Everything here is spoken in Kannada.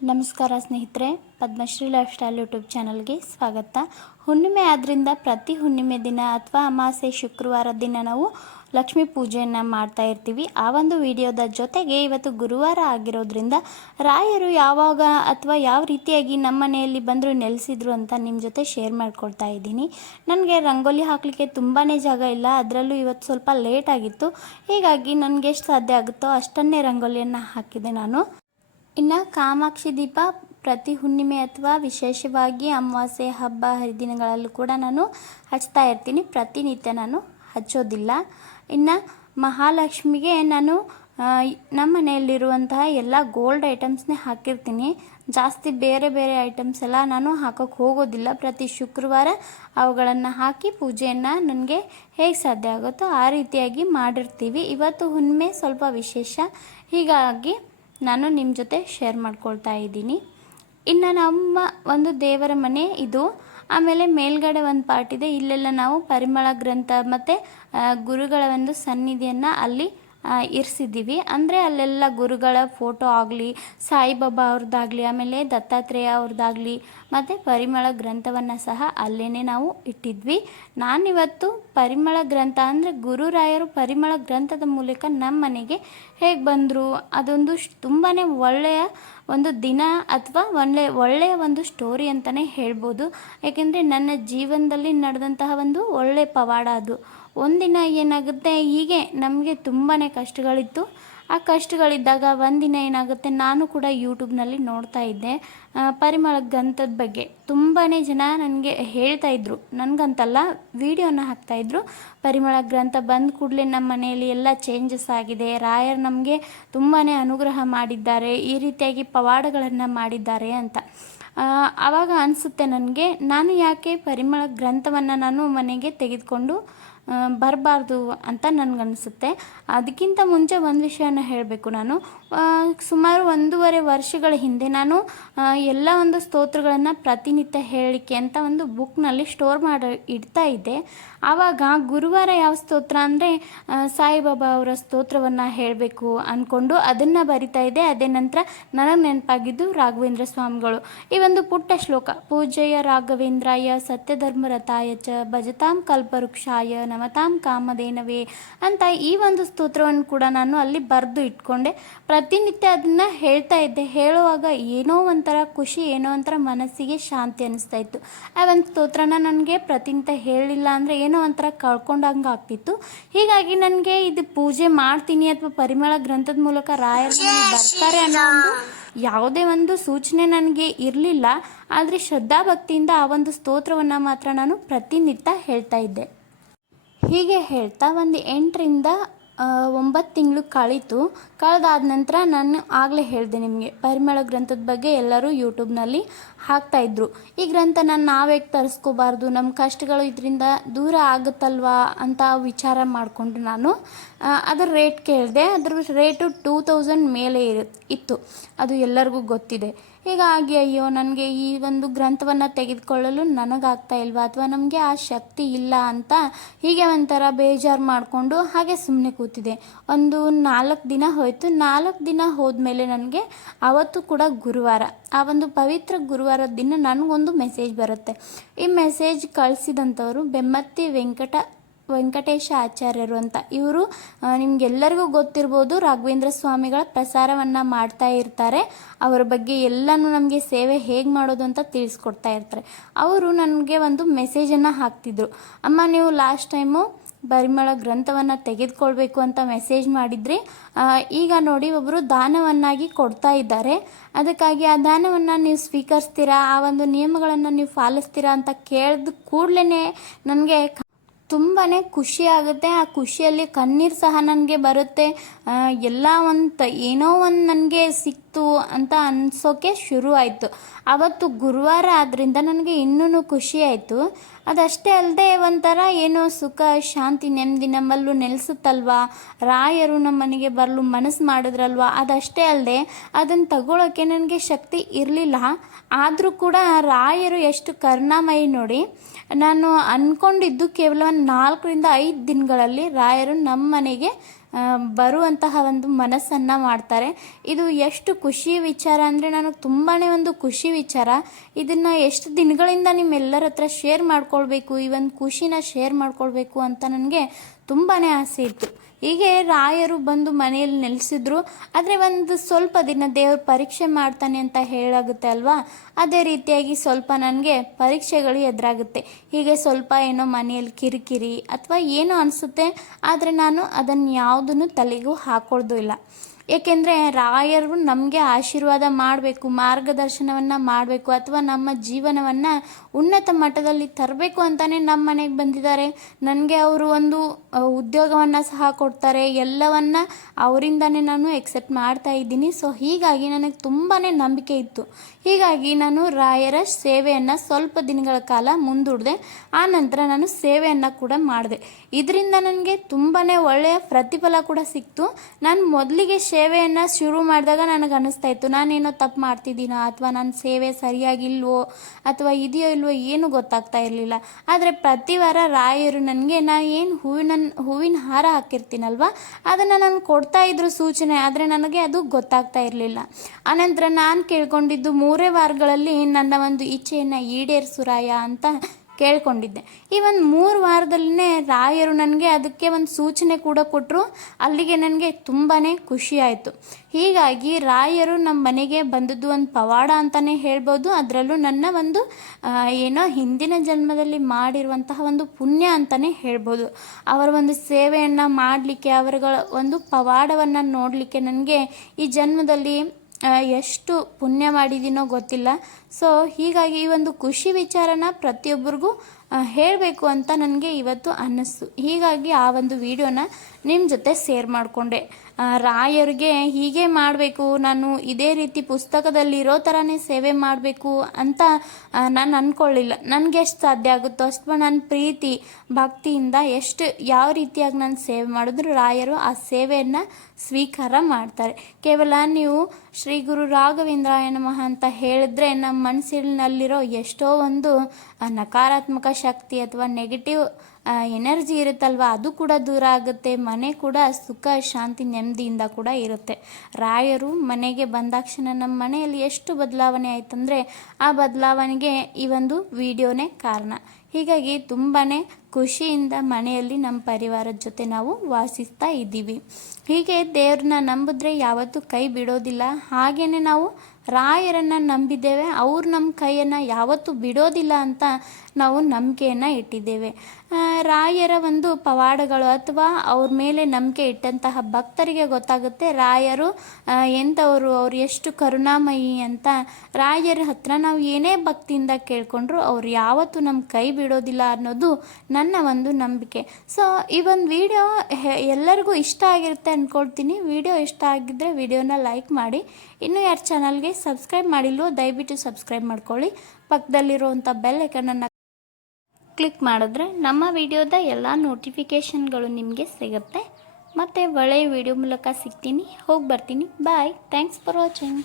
ನಮಸ್ಕಾರ ಸ್ನೇಹಿತರೆ, ಪದ್ಮಶ್ರೀ ಲೈಫ್ ಸ್ಟೈಲ್ ಯೂಟ್ಯೂಬ್ ಚಾನಲ್ಗೆ ಸ್ವಾಗತ. ಹುಣ್ಣಿಮೆ ಆದ್ದರಿಂದ ಪ್ರತಿ ಹುಣ್ಣಿಮೆ ದಿನ ಅಥವಾ ಅಮಾವಾಸ್ಯೆ ಶುಕ್ರವಾರ ದಿನ ನಾವು ಲಕ್ಷ್ಮೀ ಪೂಜೆಯನ್ನು ಮಾಡ್ತಾ ಇರ್ತೀವಿ. ಆ ಒಂದು ವಿಡಿಯೋದ ಜೊತೆಗೆ ಇವತ್ತು ಗುರುವಾರ ಆಗಿರೋದ್ರಿಂದ ರಾಯರು ಯಾವಾಗ ಅಥವಾ ಯಾವ ರೀತಿಯಾಗಿ ನಮ್ಮ ಮನೆಯಲ್ಲಿ ಬಂದರು ನೆಲೆಸಿದ್ರು ಅಂತ ನಿಮ್ಮ ಜೊತೆ ಶೇರ್ ಮಾಡ್ಕೊಳ್ತಾ ಇದ್ದೀನಿ. ನನಗೆ ರಂಗೋಲಿ ಹಾಕಲಿಕ್ಕೆ ತುಂಬಾ ಜಾಗ ಇಲ್ಲ, ಅದರಲ್ಲೂ ಇವತ್ತು ಸ್ವಲ್ಪ ಲೇಟ್ ಆಗಿತ್ತು. ಹೀಗಾಗಿ ನನಗೆ ಎಷ್ಟು ಸಾಧ್ಯ ಆಗುತ್ತೋ ಅಷ್ಟನ್ನೇ ರಂಗೋಲಿಯನ್ನು ಹಾಕಿದೆ ನಾನು. ಇನ್ನು ಕಾಮಾಕ್ಷಿ ದೀಪ ಪ್ರತಿ ಹುಣ್ಣಿಮೆ ಅಥವಾ ವಿಶೇಷವಾಗಿ ಅಮಾವಾಸ್ಯೆ ಹಬ್ಬ ಹರಿದಿನಗಳಲ್ಲೂ ಕೂಡ ನಾನು ಹಚ್ತಾ ಇರ್ತೀನಿ. ಪ್ರತಿನಿತ್ಯ ನಾನು ಹಚ್ಚೋದಿಲ್ಲ. ಇನ್ನು ಮಹಾಲಕ್ಷ್ಮಿಗೆ ನಾನು ನಮ್ಮ ಮನೆಯಲ್ಲಿರುವಂತಹ ಎಲ್ಲ ಗೋಲ್ಡ್ ಐಟಮ್ಸ್ನೇ ಹಾಕಿರ್ತೀನಿ. ಜಾಸ್ತಿ ಬೇರೆ ಬೇರೆ ಐಟಮ್ಸ್ ಎಲ್ಲ ನಾನು ಹಾಕೋಕ್ಕೆ ಹೋಗೋದಿಲ್ಲ. ಪ್ರತಿ ಶುಕ್ರವಾರ ಅವುಗಳನ್ನು ಹಾಕಿ ಪೂಜೆಯನ್ನು ನನಗೆ ಹೇಗೆ ಸಾಧ್ಯ ಆಗುತ್ತೋ ಆ ರೀತಿಯಾಗಿ ಮಾಡಿರ್ತೀವಿ. ಇವತ್ತು ಹುಣ್ಣಿಮೆ ಸ್ವಲ್ಪ ವಿಶೇಷ, ಹೀಗಾಗಿ ನಾನು ನಿಮ್ಮ ಜೊತೆ ಶೇರ್ ಮಾಡ್ಕೊಳ್ತಾ ಇದ್ದೀನಿ. ಇನ್ನು ನಮ್ಮ ಒಂದು ದೇವರ ಮನೆ ಇದು. ಆಮೇಲೆ ಮೇಲ್ಗಡೆ ಒಂದು ಪಾರ್ಟ್ ಇದೆ, ಇಲ್ಲೆಲ್ಲ ನಾವು ಪರಿಮಳ ಗ್ರಂಥ ಮತ್ತು ಗುರುಗಳ ಒಂದು ಸನ್ನಿಧಿಯನ್ನು ಅಲ್ಲಿ ಇರಿಸಿದ್ದೀವಿ. ಅಂದರೆ ಅಲ್ಲೆಲ್ಲ ಗುರುಗಳ ಫೋಟೋ ಆಗಲಿ, ಸಾಯಿಬಾಬಾ ಅವ್ರದ್ದಾಗಲಿ, ಆಮೇಲೆ ದತ್ತಾತ್ರೇಯ ಅವ್ರದ್ದಾಗಲಿ ಮತ್ತು ಪರಿಮಳ ಗ್ರಂಥವನ್ನು ಸಹ ಅಲ್ಲೇ ನಾವು ಇಟ್ಟಿದ್ವಿ. ನಾನಿವತ್ತು ಪರಿಮಳ ಗ್ರಂಥ ಅಂದರೆ ಗುರುರಾಯರು ಪರಿಮಳ ಗ್ರಂಥದ ಮೂಲಕ ನಮ್ಮ ಮನೆಗೆ ಹೇಗೆ ಬಂದರು, ಅದೊಂದು ತುಂಬಾ ಒಳ್ಳೆಯ ಒಂದು ದಿನ ಅಥವಾ ಒಳ್ಳೆಯ ಒಂದು ಸ್ಟೋರಿ ಅಂತಲೇ ಹೇಳ್ಬೋದು. ಏಕೆಂದರೆ ನನ್ನ ಜೀವನದಲ್ಲಿ ನಡೆದಂತಹ ಒಂದು ಒಳ್ಳೆಯ ಪವಾಡ ಅದು. ಒಂದಿನ ಏನಾಗುತ್ತೆ, ಹೀಗೆ ನಮಗೆ ತುಂಬಾ ಕಷ್ಟಗಳಿತ್ತು. ಆ ಕಷ್ಟಗಳಿದ್ದಾಗ ಒಂದಿನ ಏನಾಗುತ್ತೆ, ನಾನು ಕೂಡ ಯೂಟ್ಯೂಬ್ನಲ್ಲಿ ನೋಡ್ತಾ ಇದ್ದೆ ಪರಿಮಳ ಗ್ರಂಥದ ಬಗ್ಗೆ. ತುಂಬಾ ಜನ ನನಗೆ ಹೇಳ್ತಾಯಿದ್ರು, ನನಗಂತಲ್ಲ ವಿಡಿಯೋನ ಹಾಕ್ತಾಯಿದ್ರು, ಪರಿಮಳ ಗ್ರಂಥ ಬಂದ ಕೂಡಲೇ ನಮ್ಮ ಮನೆಯಲ್ಲಿ ಎಲ್ಲ ಚೇಂಜಸ್ ಆಗಿದೆ, ರಾಯರು ನಮಗೆ ತುಂಬಾ ಅನುಗ್ರಹ ಮಾಡಿದ್ದಾರೆ, ಈ ರೀತಿಯಾಗಿ ಪವಾಡಗಳನ್ನು ಮಾಡಿದ್ದಾರೆ ಅಂತ. ಆವಾಗ ಅನಿಸುತ್ತೆ ನನಗೆ, ನಾನು ಯಾಕೆ ಪರಿಮಳ ಗ್ರಂಥವನ್ನು ನಾನು ಮನೆಗೆ ತೆಗೆದುಕೊಂಡು ಬರಬಾರ್ದು ಅಂತ ನನಗನ್ನಿಸುತ್ತೆ. ಅದಕ್ಕಿಂತ ಮುಂಚೆ ಒಂದು ವಿಷಯನ ಹೇಳಬೇಕು. ನಾನು ಸುಮಾರು 1.5 ವರ್ಷಗಳ ಹಿಂದೆ ನಾನು ಎಲ್ಲ ಒಂದು ಸ್ತೋತ್ರಗಳನ್ನು ಪ್ರತಿನಿತ್ಯ ಹೇಳಲಿಕ್ಕೆ ಅಂತ ಒಂದು ಬುಕ್ನಲ್ಲಿ ಸ್ಟೋರ್ ಮಾಡಿ ಇಡ್ತಾ ಇದ್ದೆ. ಆವಾಗ ಗುರುವಾರ ಯಾವ ಸ್ತೋತ್ರ ಅಂದರೆ ಸಾಯಿಬಾಬಾ ಅವರ ಸ್ತೋತ್ರವನ್ನು ಹೇಳಬೇಕು ಅಂದ್ಕೊಂಡು ಅದನ್ನು ಬರಿತಾ ಇದ್ದೆ. ಅದೇ ನಂತರ ನನಗೆ ನೆನಪಾಗಿದ್ದು ರಾಘವೇಂದ್ರ ಸ್ವಾಮಿಗಳು ಈ ಒಂದು ಪುಟ್ಟ ಶ್ಲೋಕ, ಪೂಜೆಯ ರಾಘವೇಂದ್ರಾಯ ಸತ್ಯಧರ್ಮರತಾಯ ಚ ಭಜತಾಂ ಕಲ್ಪವೃಕ್ಷಾಯ ನಮತಾಂ ಕಾಮಧೇನವೇ ಅಂತ ಈ ಒಂದು ಸ್ತೋತ್ರವನ್ನು ಕೂಡ ನಾನು ಅಲ್ಲಿ ಬರೆದು ಇಟ್ಕೊಂಡೆ. ಪ್ರತಿನಿತ್ಯ ಅದನ್ನು ಹೇಳ್ತಾ ಇದ್ದೆ. ಹೇಳುವಾಗ ಏನೋ ಒಂಥರ ಖುಷಿ, ಏನೋ ಒಂಥರ ಮನಸ್ಸಿಗೆ ಶಾಂತಿ ಅನ್ನಿಸ್ತಾ ಇತ್ತು. ಆ ಒಂದು ಸ್ತೋತ್ರನ ನನಗೆ ಪ್ರತಿನಿತ್ಯ ಹೇಳಲಿಲ್ಲ ಅಂದರೆ ಏನೋ ಒಂಥರ ಕಳ್ಕೊಂಡಂಗೆ ಆಗ್ತಿತ್ತು. ಹೀಗಾಗಿ ನನಗೆ ಇದು ಪೂಜೆ ಮಾಡ್ತೀನಿ ಅಥವಾ ಪರಿಮಳ ಗ್ರಂಥದ ಮೂಲಕ ರಾಯರು ಬರ್ತಾರೆ ಅನ್ನೋ ಒಂದು ಯಾವುದೇ ಒಂದು ಸೂಚನೆ ನನಗೆ ಇರಲಿಲ್ಲ. ಆದರೆ ಶ್ರದ್ಧಾಭಕ್ತಿಯಿಂದ ಆ ಒಂದು ಸ್ತೋತ್ರವನ್ನು ಮಾತ್ರ ನಾನು ಪ್ರತಿನಿತ್ಯ ಹೇಳ್ತಾ ಇದ್ದೆ. ಹೀಗೆ ಹೇಳ್ತಾ ಒಂದು 8ರಿಂದ 9 ತಿಂಗಳು ಕಳೆದಾದ ನಂತರ ನಾನು ಆಗಲೇ ಹೇಳಿದೆ ನಿಮಗೆ, ಪರಿಮಳ ಗ್ರಂಥದ ಬಗ್ಗೆ ಎಲ್ಲರೂ ಯೂಟ್ಯೂಬ್ನಲ್ಲಿ ಹಾಕ್ತಾಯಿದ್ರು. ಈ ಗ್ರಂಥನ ನಾವೇ ತರಿಸ್ಕೋಬಾರ್ದು, ನಮ್ಮ ಕಷ್ಟಗಳು ಇದರಿಂದ ದೂರ ಆಗುತ್ತಲ್ವಾ ಅಂತ ವಿಚಾರ ಮಾಡಿಕೊಂಡು ನಾನು ಅದರ ರೇಟ್ ಕೇಳಿದೆ. ಅದ್ರ ರೇಟು 2000 ಮೇಲೆ ಇತ್ತು, ಅದು ಎಲ್ಲರಿಗೂ ಗೊತ್ತಿದೆ. ಹೀಗಾಗಿ ಅಯ್ಯೋ, ನನಗೆ ಈ ಒಂದು ಗ್ರಂಥವನ್ನು ತೆಗೆದುಕೊಳ್ಳಲು ನನಗಾಗ್ತಾ ಇಲ್ವಾ ಅಥವಾ ನಮಗೆ ಆ ಶಕ್ತಿ ಇಲ್ಲ ಅಂತ ಹೀಗೆ ಒಂಥರ ಬೇಜಾರು ಮಾಡಿಕೊಂಡು ಹಾಗೆ ಸುಮ್ಮನೆ ಕೂತಿದೆ. ಒಂದು 4 ದಿನ ಹೋಯಿತು. 4 ದಿನ ಹೋದ್ಮೇಲೆ ನನಗೆ ಆವತ್ತು ಕೂಡ ಗುರುವಾರ, ಆ ಒಂದು ಪವಿತ್ರ ಗುರುವಾರದ ದಿನ ನನಗೊಂದು ಮೆಸೇಜ್ ಬರುತ್ತೆ. ಈ ಮೆಸೇಜ್ ಕಳಿಸಿದಂಥವರು ಬೆಮ್ಮತ್ತಿ ವೆಂಕಟೇಶ ಆಚಾರ್ಯರು ಅಂತ. ಇವರು ನಿಮಗೆಲ್ಲರಿಗೂ ಗೊತ್ತಿರ್ಬೋದು, ರಾಘವೇಂದ್ರ ಸ್ವಾಮಿಗಳ ಪ್ರಸಾರವನ್ನು ಮಾಡ್ತಾ ಇರ್ತಾರೆ. ಅವರ ಬಗ್ಗೆ ಎಲ್ಲನೂ ನಮಗೆ ಸೇವೆ ಹೇಗೆ ಮಾಡೋದು ಅಂತ ತಿಳಿಸ್ಕೊಡ್ತಾ ಇರ್ತಾರೆ. ಅವರು ನನಗೆ ಒಂದು ಮೆಸೇಜನ್ನು ಹಾಕ್ತಿದ್ರು, ಅಮ್ಮ ನೀವು ಲಾಸ್ಟ್ ಟೈಮು ಪರಿಮಳ ಗ್ರಂಥವನ್ನು ತೆಗೆದುಕೊಳ್ಬೇಕು ಅಂತ ಮೆಸೇಜ್ ಮಾಡಿದ್ರಿ, ಈಗ ನೋಡಿ ಒಬ್ಬರು ದಾನವನ್ನಾಗಿ ಕೊಡ್ತಾ ಇದ್ದಾರೆ, ಅದಕ್ಕಾಗಿ ಆ ದಾನವನ್ನು ನೀವು ಸ್ವೀಕರಿಸ್ತೀರಾ, ಆ ಒಂದು ನಿಯಮಗಳನ್ನು ನೀವು ಪಾಲಿಸ್ತೀರಾ ಅಂತ ಕೇಳಿದ ಕೂಡಲೇ ನನಗೆ ತುಂಬಾ ಖುಷಿ ಆಗುತ್ತೆ. ಆ ಖುಷಿಯಲ್ಲಿ ಕಣ್ಣೀರು ಸಹ ನನಗೆ ಬರುತ್ತೆ. ಎಲ್ಲ ಏನೋ ಒಂದು ನನಗೆ ಸಿಕ್ತು ಅಂತ ಅನಿಸೋಕ್ಕೆ ಶುರು ಆಯಿತು. ಆವತ್ತು ಗುರುವಾರ ಆದ್ದರಿಂದ ನನಗೆ ಇನ್ನೂ ಖುಷಿ ಆಯಿತು. ಅದಷ್ಟೇ ಅಲ್ಲದೆ ಒಂಥರ ಏನೋ ಸುಖ, ಶಾಂತಿ, ನೆಮ್ಮದಿ ನಮ್ಮಲ್ಲೂ ನೆಲೆಸುತ್ತಲ್ವಾ, ರಾಯರು ನಮ್ಮ ಮನೆಗೆ ಬರಲು ಮನಸ್ಸು ಮಾಡಿದ್ರಲ್ವ. ಅದಷ್ಟೇ ಅಲ್ಲದೆ ಅದನ್ನು ತಗೊಳ್ಳೋಕ್ಕೆ ನನಗೆ ಶಕ್ತಿ ಇರಲಿಲ್ಲ. ಆದರೂ ಕೂಡ ರಾಯರು ಎಷ್ಟು ಕರುಣಾಮಯಿ ನೋಡಿ. ನಾನು ಅಂದ್ಕೊಂಡಿದ್ದು ಕೇವಲ 4ರಿಂದ 5 ದಿನಗಳಲ್ಲಿ ರಾಯರು ನಮ್ಮ ಮನೆಗೆ ಬರುವಂತಹ ಒಂದು ಮನಸ್ಸನ್ನು ಮಾಡ್ತಾರೆ. ಇದು ಎಷ್ಟು ಖುಷಿ ವಿಚಾರ ಅಂದರೆ ನನಗೆ ತುಂಬಾ ಒಂದು ಖುಷಿ ವಿಚಾರ. ಇದನ್ನು ಎಷ್ಟು ದಿನಗಳಿಂದ ನಿಮ್ಮೆಲ್ಲರ ಹತ್ರ ಶೇರ್ ಮಾಡ್ಕೊಳ್ಬೇಕು, ಈ ಒಂದು ಖುಷಿನ ಶೇರ್ ಮಾಡ್ಕೊಳ್ಬೇಕು ಅಂತ ನನಗೆ ತುಂಬಾ ಆಸೆ ಇತ್ತು. ಹೀಗೆ ರಾಯರು ಬಂದು ಮನೆಯಲ್ಲಿ ನೆಲೆಸಿದ್ರು. ಆದರೆ ಒಂದು ಸ್ವಲ್ಪ ದಿನ ದೇವರು ಪರೀಕ್ಷೆ ಮಾಡ್ತಾನೆ ಅಂತ ಹೇಳಾಗುತ್ತೆ ಅಲ್ವಾ, ಅದೇ ರೀತಿಯಾಗಿ ಸ್ವಲ್ಪ ನನಗೆ ಪರೀಕ್ಷೆಗಳು ಎದುರಾಗುತ್ತೆ. ಹೀಗೆ ಸ್ವಲ್ಪ ಏನೋ ಮನೆಯಲ್ಲಿ ಕಿರಿಕಿರಿ ಅಥವಾ ಏನೋ ಅನಿಸುತ್ತೆ, ಆದರೆ ನಾನು ಅದನ್ನು ಯಾವುದನ್ನು ತಲೆಗೂ ಹಾಕೊಳ್ಳೋದು ಇಲ್ಲ. ಏಕೆಂದರೆ ರಾಯರು ನಮಗೆ ಆಶೀರ್ವಾದ ಮಾಡಬೇಕು, ಮಾರ್ಗದರ್ಶನವನ್ನು ಮಾಡಬೇಕು ಅಥವಾ ನಮ್ಮ ಜೀವನವನ್ನು ಉನ್ನತ ಮಟ್ಟದಲ್ಲಿ ತರಬೇಕು ಅಂತಲೇ ನಮ್ಮ ಮನೆಗೆ ಬಂದಿದ್ದಾರೆ. ನನಗೆ ಅವರು ಒಂದು ಉದ್ಯೋಗವನ್ನು ಸಹ ಕೊಡ್ತಾರೆ. ಎಲ್ಲವನ್ನ ಅವರಿಂದನೇ ನಾನು ಎಕ್ಸೆಪ್ಟ್ ಮಾಡ್ತಾ ಇದ್ದೀನಿ. ಸೊ ಹೀಗಾಗಿ ನನಗೆ ತುಂಬಾ ನಂಬಿಕೆ ಇತ್ತು. ಹೀಗಾಗಿ ನಾನು ರಾಯರ ಸೇವೆಯನ್ನು ಸ್ವಲ್ಪ ದಿನಗಳ ಕಾಲ ಮುಂದೂಡಿದೆ. ಆ ನಂತರ ನಾನು ಸೇವೆಯನ್ನು ಕೂಡ ಮಾಡಿದೆ. ಇದರಿಂದ ನನಗೆ ತುಂಬಾ ಒಳ್ಳೆಯ ಪ್ರತಿಫಲ ಕೂಡ ಸಿಕ್ತು. ನಾನು ಮೊದಲಿಗೆ ಸೇವೆಯನ್ನು ಶುರು ಮಾಡಿದಾಗ ನನಗೆ ಅನ್ನಿಸ್ತಾ ಇತ್ತು ನಾನೇನೋ ತಪ್ಪು ಮಾಡ್ತಿದ್ದೀನೋ ಅಥವಾ ನನ್ನ ಸೇವೆ ಸರಿಯಾಗಿಲ್ವೋ ಅಥವಾ ಇದೆಯೋ ಇಲ್ವೋ ಏನೂ ಗೊತ್ತಾಗ್ತಾ ಇರಲಿಲ್ಲ. ಆದರೆ ಪ್ರತಿ ವಾರ ರಾಯರು ನನಗೆ ನಾನು ಏನು ಹೂವಿನ ಹಾರ ಹಾಕಿರ್ತೀನಲ್ವ ಅದನ್ನು ನಾನು ಕೊಡ್ತಾ ಇದ್ರು ಸೂಚನೆ, ಆದರೆ ನನಗೆ ಅದು ಗೊತ್ತಾಗ್ತಾ ಇರಲಿಲ್ಲ. ಆನಂತರ ನಾನು ಕೇಳ್ಕೊಂಡಿದ್ದು 3 ವಾರಗಳಲ್ಲಿ ನನ್ನ ಒಂದು ಇಚ್ಛೆಯನ್ನು ಈಡೇರಿಸು ರಾಯ ಅಂತ ಕೇಳ್ಕೊಂಡಿದ್ದೆ. ಈ ಒಂದು 3 ವಾರದಲ್ಲೇ ರಾಯರು ನನಗೆ ಅದಕ್ಕೆ ಒಂದು ಸೂಚನೆ ಕೂಡ ಕೊಟ್ಟರು. ಅಲ್ಲಿಗೆ ನನಗೆ ತುಂಬಾ ಖುಷಿ ಆಯಿತು. ಹೀಗಾಗಿ ರಾಯರು ನಮ್ಮ ಮನೆಗೆ ಬಂದದ್ದು ಒಂದು ಪವಾಡ ಅಂತಲೇ ಹೇಳ್ಬೋದು. ಅದರಲ್ಲೂ ನನ್ನ ಒಂದು ಏನೋ ಹಿಂದಿನ ಜನ್ಮದಲ್ಲಿ ಮಾಡಿರುವಂತಹ ಒಂದು ಪುಣ್ಯ ಅಂತಲೇ ಹೇಳ್ಬೋದು. ಅವರ ಒಂದು ಸೇವೆಯನ್ನು ಮಾಡಲಿಕ್ಕೆ, ಅವರುಗಳ ಒಂದು ಪವಾಡವನ್ನು ನೋಡಲಿಕ್ಕೆ ನನಗೆ ಈ ಜನ್ಮದಲ್ಲಿ ಎಷ್ಟು ಪುಣ್ಯ ಮಾಡಿದ್ದೀನೋ ಗೊತ್ತಿಲ್ಲ. ಸೊ ಹೀಗಾಗಿ ಈ ಒಂದು ಖುಷಿ ವಿಚಾರನ ಪ್ರತಿಯೊಬ್ಬರಿಗೂ ಹೇಳಬೇಕು ಅಂತ ನನಗೆ ಇವತ್ತು ಅನ್ನಿಸ್ತು. ಹೀಗಾಗಿ ಆ ಒಂದು ವಿಡಿಯೋನ ನಿಮ್ಮ ಜೊತೆ ಶೇರ್ ಮಾಡಿಕೊಂಡೆ. ರಾಯರಿಗೆ ಹೀಗೆ ಮಾಡಬೇಕು, ನಾನು ಇದೇ ರೀತಿ ಪುಸ್ತಕದಲ್ಲಿರೋ ಥರನೇ ಸೇವೆ ಮಾಡಬೇಕು ಅಂತ ನಾನು ಅಂದ್ಕೊಳ್ಳಿಲ್ಲ. ನನಗೆ ಎಷ್ಟು ಸಾಧ್ಯ ಆಗುತ್ತೋ ಅಷ್ಟು ನನ್ನ ಪ್ರೀತಿ ಭಕ್ತಿಯಿಂದ ಯಾವ ರೀತಿಯಾಗಿ ನಾನು ಸೇವೆ ಮಾಡಿದ್ರು ರಾಯರು ಆ ಸೇವೆಯನ್ನು ಸ್ವೀಕಾರ ಮಾಡ್ತಾರೆ. ಕೇವಲ ನೀವು ಶ್ರೀ ಗುರು ರಾಘವೇಂದ್ರಾಯ ನಮಃ ಅಂತ ಹೇಳಿದ್ರೆ ನಮ್ಮ ಮನಸ್ಸಿನಲ್ಲಿರೋ ಎಷ್ಟೋ ಒಂದು ನಕಾರಾತ್ಮಕ ಶಕ್ತಿ ಅಥವಾ ನೆಗೆಟಿವ್ ಎನರ್ಜಿ ಇರುತ್ತಲ್ವ ಅದು ಕೂಡ ದೂರ ಆಗುತ್ತೆ. ಮನೆ ಕೂಡ ಸುಖ ಶಾಂತಿ ನೆಮ್ಮದಿಯಿಂದ ಕೂಡ ಇರುತ್ತೆ. ರಾಯರು ಮನೆಗೆ ಬಂದಾಕ್ಷಣ ನಮ್ಮ ಮನೆಯಲ್ಲಿ ಎಷ್ಟು ಬದಲಾವಣೆ ಆಯ್ತಂದರೆ ಆ ಬದಲಾವಣೆಗೆ ಈ ಒಂದು ವಿಡಿಯೋನೇ ಕಾರಣ. ಹೀಗಾಗಿ ತುಂಬಾ ಖುಷಿಯಿಂದ ಮನೆಯಲ್ಲಿ ನಮ್ಮ ಪರಿವಾರದ ಜೊತೆ ನಾವು ವಾಸಿಸ್ತಾ ಇದ್ದೀವಿ. ಹೀಗೆ ದೇವ್ರನ್ನ ನಂಬಿದ್ರೆ ಯಾವತ್ತೂ ಕೈ ಬಿಡೋದಿಲ್ಲ. ಹಾಗೆಯೇ ನಾವು ರಾಯರನ್ನು ನಂಬಿದ್ದೇವೆ, ಅವ್ರು ನಮ್ಮ ಕೈಯನ್ನು ಯಾವತ್ತೂ ಬಿಡೋದಿಲ್ಲ ಅಂತ ನಾವು ನಂಬಿಕೆಯನ್ನು ಇಟ್ಟಿದ್ದೇವೆ. ರಾಯರ ಒಂದು ಪವಾಡಗಳು ಅಥವಾ ಅವ್ರ ಮೇಲೆ ನಂಬಿಕೆ ಇಟ್ಟಂತಹ ಭಕ್ತರಿಗೆ ಗೊತ್ತಾಗುತ್ತೆ ರಾಯರು ಎಂಥವರು, ಅವ್ರು ಎಷ್ಟು ಕರುಣಾಮಯಿ ಅಂತ. ರಾಯರ ಹತ್ರ ನಾವು ಏನೇ ಭಕ್ತಿಯಿಂದ ಕೇಳ್ಕೊಂಡ್ರು ಅವ್ರು ಯಾವತ್ತೂ ನಮ್ಮ ಕೈ ಬಿಡೋದಿಲ್ಲ ಅನ್ನೋದು ನನ್ನ ಒಂದು ನಂಬಿಕೆ. ಸೊ ಈ ಒಂದು ವಿಡಿಯೋ ಎಲ್ಲರಿಗೂ ಇಷ್ಟ ಆಗಿರುತ್ತೆ ಅಂದ್ಕೊಳ್ತೀನಿ. ವಿಡಿಯೋ ಇಷ್ಟ ಆಗಿದ್ದರೆ ವಿಡಿಯೋನ ಲೈಕ್ ಮಾಡಿ. ಇನ್ನೂ ಯಾರು ಚಾನಲ್ಗೆ ಸಬ್ಸ್ಕ್ರೈಬ್ ಮಾಡಿಲ್ವೋ ದಯವಿಟ್ಟು ಸಬ್ಸ್ಕ್ರೈಬ್ ಮಾಡ್ಕೊಳ್ಳಿ. ಪಕ್ಕದಲ್ಲಿರುವಂಥ ಬೆಲ್ ಐಕನನ್ನು ಕ್ಲಿಕ್ ಮಾಡಿದ್ರೆ ನಮ್ಮ ವಿಡಿಯೋದ ಎಲ್ಲ ನೋಟಿಫಿಕೇಷನ್ಗಳು ನಿಮಗೆ ಸಿಗುತ್ತೆ. ಮತ್ತು ಒಳ್ಳೆಯ ವಿಡಿಯೋ ಮೂಲಕ ಸಿಗ್ತೀನಿ. ಹೋಗಿ ಬರ್ತೀನಿ. ಬಾಯ್. Thanks for watching.